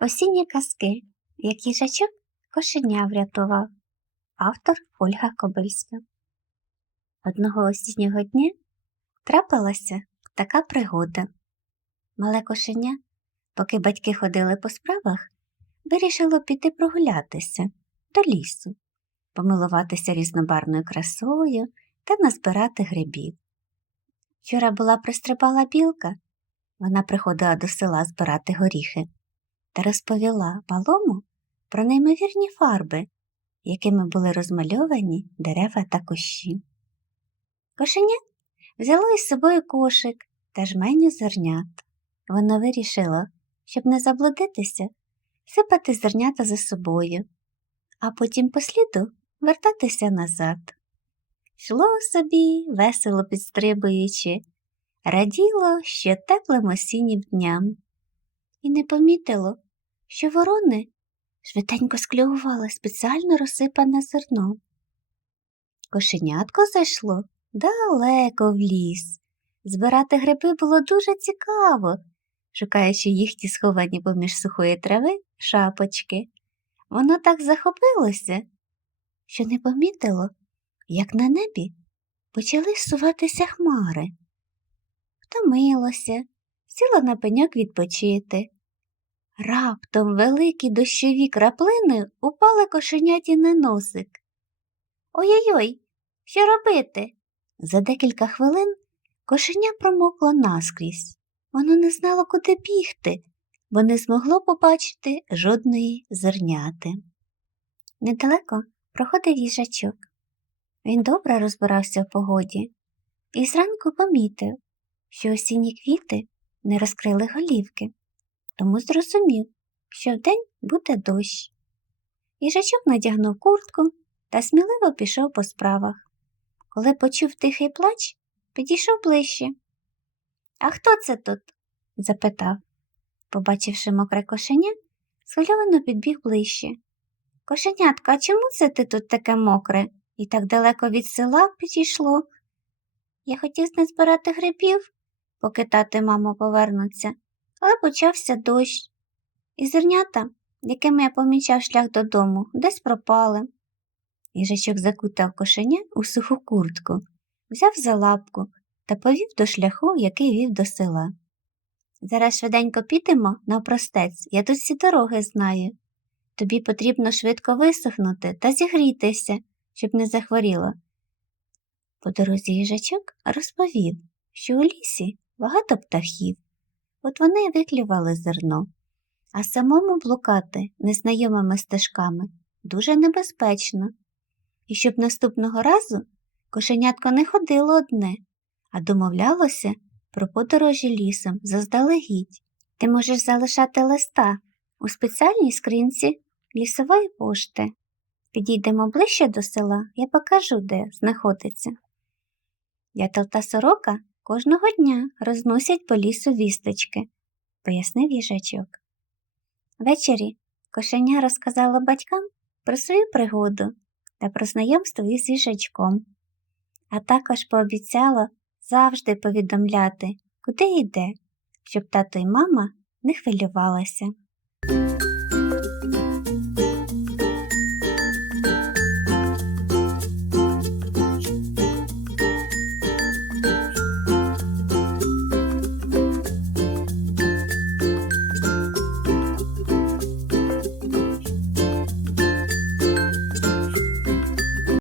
Осінні казки, як їжачок кошеня врятував. Автор Ольга Кобильська. Одного осіннього дня трапилася така пригода. Мале кошеня, поки батьки ходили по справах, вирішило піти прогулятися до лісу, помилуватися різнобарною красою та назбирати грибів. Вчора була пристрибала білка, вона приходила до села збирати горіхи та розповіла малому про неймовірні фарби, якими були розмальовані дерева та кущі. Кошеня взяло із собою кошик та жменю зернят. Воно вирішило, щоб не заблудитися, сипати зернята за собою, а потім по сліду вертатися назад. Йшло собі, весело підстрибуючи, раділо ще теплим осіннім дням, і не помітило, що ворони швиденько склювали спеціально розсипане зерно. Кошенятко зайшло далеко в ліс. Збирати гриби було дуже цікаво, шукаючи їхні сховані поміж сухої трави шапочки. Воно так захопилося, що не помітило, як на небі почали суватися хмари. Втомилося, сіло на пеньок відпочити. Раптом великі дощові краплини упали кошеняті на носик. Ой-ой-ой, що робити? За декілька хвилин кошеня промокло наскрізь. Воно не знало, куди бігти, бо не змогло побачити жодної зерняти. Недалеко проходив їжачок. Він добре розбирався в погоді і зранку помітив, що осінні квіти не розкрили голівки тому зрозумів, що вдень буде дощ. Їжачок надягнув куртку та сміливо пішов по справах. Коли почув тихий плач, підійшов ближче. А хто це тут? запитав. Побачивши мокре кошеня, схвильовано підбіг ближче. Кошенятка, а чому це ти тут таке мокре і так далеко від села підійшло? Я хотів не збирати грибів, поки тати мамо повернуться, але почався дощ, і зернята, якими я помічав шлях додому, десь пропали. Їжачок закутав кошеня у суху куртку, взяв за лапку та повів до шляху, який вів до села. Зараз швиденько підемо навпростець, я тут всі дороги знаю. Тобі потрібно швидко висохнути та зігрітися, щоб не захворіло. По дорозі їжачок розповів, що у лісі багато птахів. От вони й виклювали зерно, а самому блукати незнайомими стежками дуже небезпечно. І щоб наступного разу кошенятко не ходило одне, а домовлялося про подорожі лісом заздалегідь. Ти можеш залишати листа у спеціальній скринці лісової пошти. Підійдемо ближче до села, я покажу, де знаходиться. Дятел та сорока кожного дня розносять по лісу вісточки, пояснив їжачок. Ввечері кошеня розказала батькам про свою пригоду та про знайомство із їжачком, а також пообіцяла завжди повідомляти, куди йде, щоб тато й мама не хвилювалася.